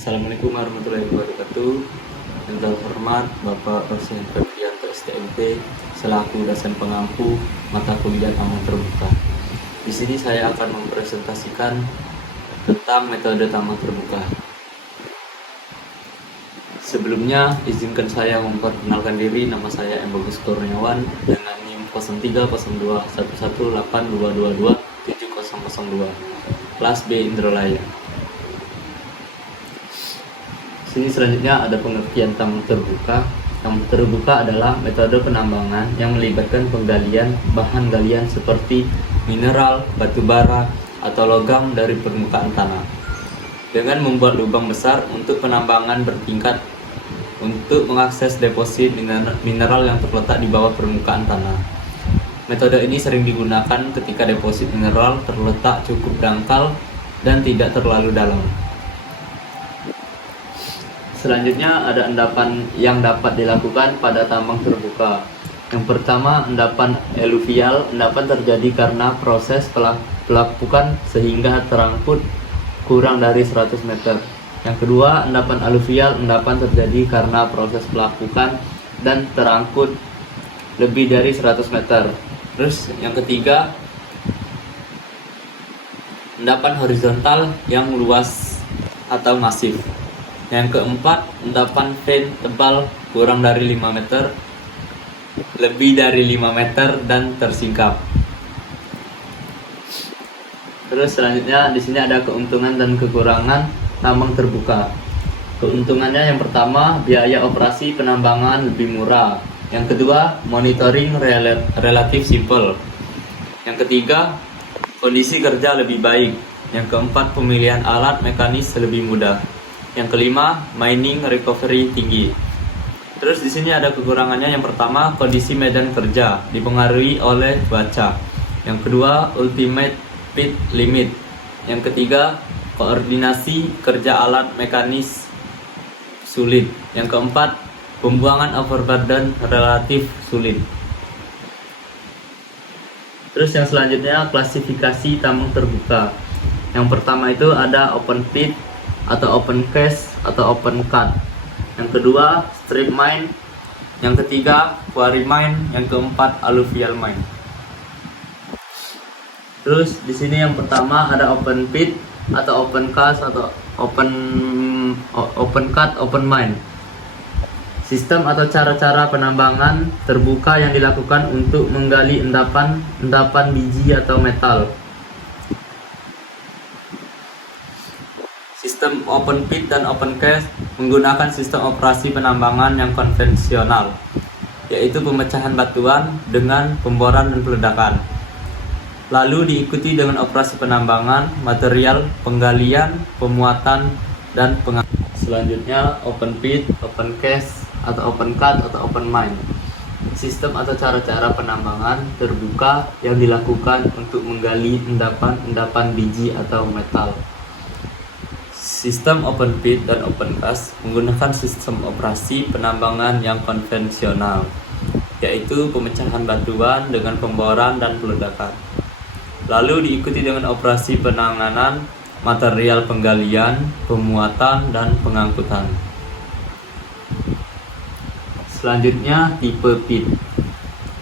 Assalamualaikum warahmatullahi wabarakatuh. Yang terhormat Bapak Dosen Febrianto STMP selaku dosen pengampu mata kuliah taman terbuka. Di sini saya akan mempresentasikan tentang metode taman terbuka. Sebelumnya izinkan saya memperkenalkan diri. Nama saya M. Bagus Kurniawan dengan NIM 03021182227002 kelas B Indralaya. Sini selanjutnya ada pengertian taman terbuka. Taman terbuka adalah metode penambangan yang melibatkan penggalian bahan galian seperti mineral, batu bara, atau logam dari permukaan tanah dengan membuat lubang besar untuk penambangan bertingkat untuk mengakses deposit mineral yang terletak di bawah permukaan tanah. Metode ini sering digunakan ketika deposit mineral terletak cukup dangkal dan tidak terlalu dalam. Selanjutnya ada endapan yang dapat dilakukan pada tambang terbuka. Yang pertama, endapan eluvial. Endapan terjadi karena proses pelapukan sehingga terangkut kurang dari 100 meter. Yang kedua, endapan aluvial. Endapan terjadi karena proses pelapukan dan terangkut lebih dari 100 meter. Terus yang ketiga, endapan horizontal yang luas atau masif. Yang keempat, endapan vein tebal kurang dari 5 meter, lebih dari 5 meter dan tersingkap. Terus selanjutnya di sini ada keuntungan dan kekurangan tambang terbuka. Keuntungannya yang pertama, biaya operasi penambangan lebih murah. Yang kedua, monitoring relatif simple. Yang ketiga, kondisi kerja lebih baik. Yang keempat, pemilihan alat mekanis lebih mudah. Yang kelima, mining recovery tinggi. Terus di sini ada kekurangannya. Yang pertama, kondisi medan kerja dipengaruhi oleh cuaca. Yang kedua, ultimate pit limit. Yang ketiga, koordinasi kerja alat mekanis sulit. Yang keempat, pembuangan overburden relatif sulit. Terus yang selanjutnya, klasifikasi tambang terbuka. Yang pertama itu ada open pit atau open cast atau open cut. Yang kedua, strip mine. Yang ketiga, quarry mine. Yang keempat, alluvial mine. Terus di sini yang pertama ada open pit atau open cast atau open cut, open mine. Sistem atau cara-cara penambangan terbuka yang dilakukan untuk menggali endapan biji atau metal. Sistem open pit dan open cast menggunakan sistem operasi penambangan yang konvensional, yaitu pemecahan batuan dengan pemboran dan peledakan. Lalu diikuti dengan operasi penambangan, material, penggalian, pemuatan, dan pengangkutan. Selanjutnya open pit, open cast, atau open cut, atau open mine. Sistem atau cara-cara penambangan terbuka yang dilakukan untuk menggali endapan biji atau metal. Sistem open pit dan open cast menggunakan sistem operasi penambangan yang konvensional, yaitu pemecahan batuan dengan pemboran dan peledakan. Lalu diikuti dengan operasi penanganan material penggalian, pemuatan, dan pengangkutan. Selanjutnya tipe pit.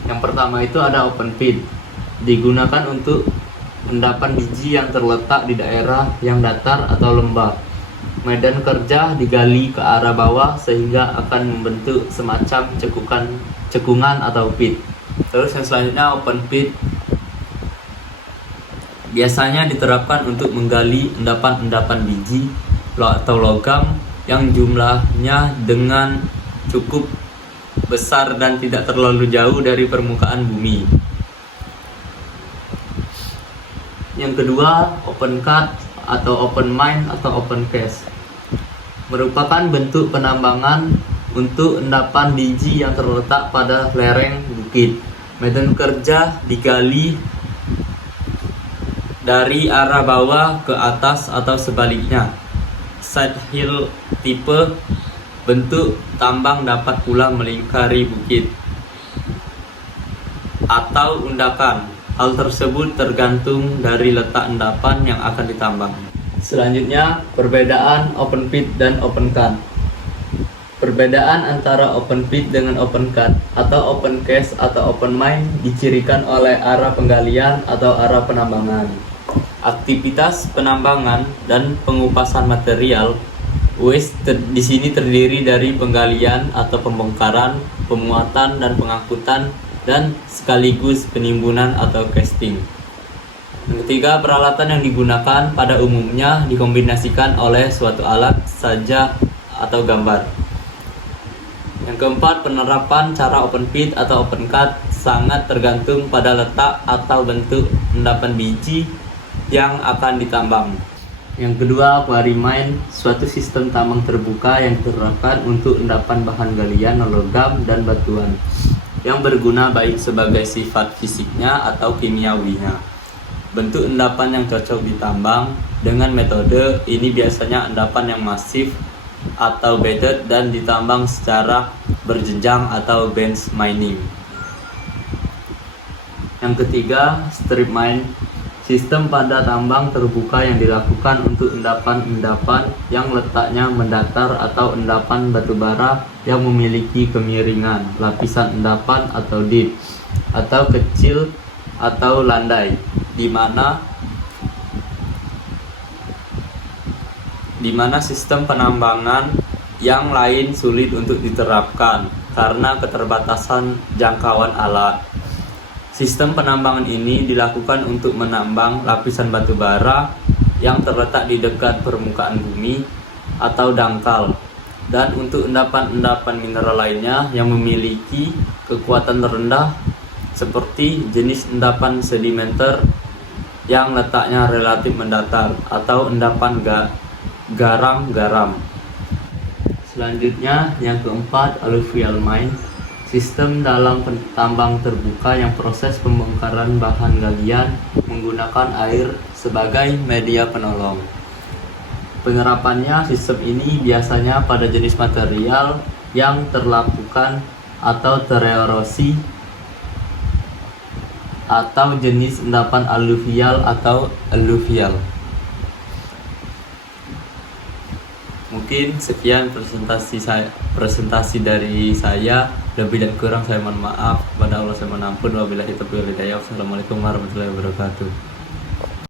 Yang pertama itu ada open pit. Digunakan untuk endapan biji yang terletak di daerah yang datar atau lembab. Medan kerja digali ke arah bawah sehingga akan membentuk semacam cekungan atau pit. Terus yang selanjutnya open pit. Biasanya diterapkan untuk menggali endapan biji atau logam yang jumlahnya dengan cukup besar dan tidak terlalu jauh dari permukaan bumi. Yang kedua, open cut atau open mine atau open cast merupakan bentuk penambangan untuk endapan biji yang terletak pada lereng bukit. Medan kerja digali dari arah bawah ke atas atau sebaliknya. Side hill tipe bentuk tambang dapat pula melingkari bukit atau undakan. Hal tersebut tergantung dari letak endapan yang akan ditambang. Selanjutnya, perbedaan open pit dan open cut. Perbedaan antara open pit dengan open cut atau open cast atau open mine dicirikan oleh arah penggalian atau arah penambangan. Aktivitas penambangan dan pengupasan material di sini terdiri dari penggalian atau pembongkaran, pemuatan dan pengangkutan, dan sekaligus penimbunan atau casting. Yang ketiga, peralatan yang digunakan pada umumnya dikombinasikan oleh suatu alat saja atau gambar. Yang keempat, penerapan cara open pit atau open cut sangat tergantung pada letak atau bentuk endapan biji yang akan ditambang. Yang kedua, quarry mine, suatu sistem tambang terbuka yang diterapkan untuk endapan bahan galian logam dan batuan yang berguna baik sebagai sifat fisiknya atau kimiawinya. Bentuk endapan yang cocok ditambang dengan metode ini biasanya endapan yang masif atau bedded dan ditambang secara berjenjang atau bench mining. Yang ketiga, strip mine, sistem pada tambang terbuka yang dilakukan untuk endapan-endapan yang letaknya mendatar atau endapan batubara yang memiliki kemiringan, lapisan endapan atau dip, atau kecil atau landai, di mana sistem penambangan yang lain sulit untuk diterapkan karena keterbatasan jangkauan alat. Sistem penambangan ini dilakukan untuk menambang lapisan batu bara yang terletak di dekat permukaan bumi atau dangkal, dan untuk endapan-endapan mineral lainnya yang memiliki kekuatan rendah seperti jenis endapan sedimenter yang letaknya relatif mendatar atau endapan garam-garam. Selanjutnya, yang keempat, alluvial mine, sistem dalam tambang terbuka yang proses pembongkaran bahan galian menggunakan air sebagai media penolong. Penerapannya, sistem ini biasanya pada jenis material yang terlapukan atau tererosi atau jenis endapan alluvial atau alluvial. Mungkin sekian presentasi dari saya. Lebih dan kurang saya mohon maaf. Kepada Allah saya mohon ampun. Wabillahi taufiq wal hidayah. Wassalamualaikum warahmatullahi wabarakatuh.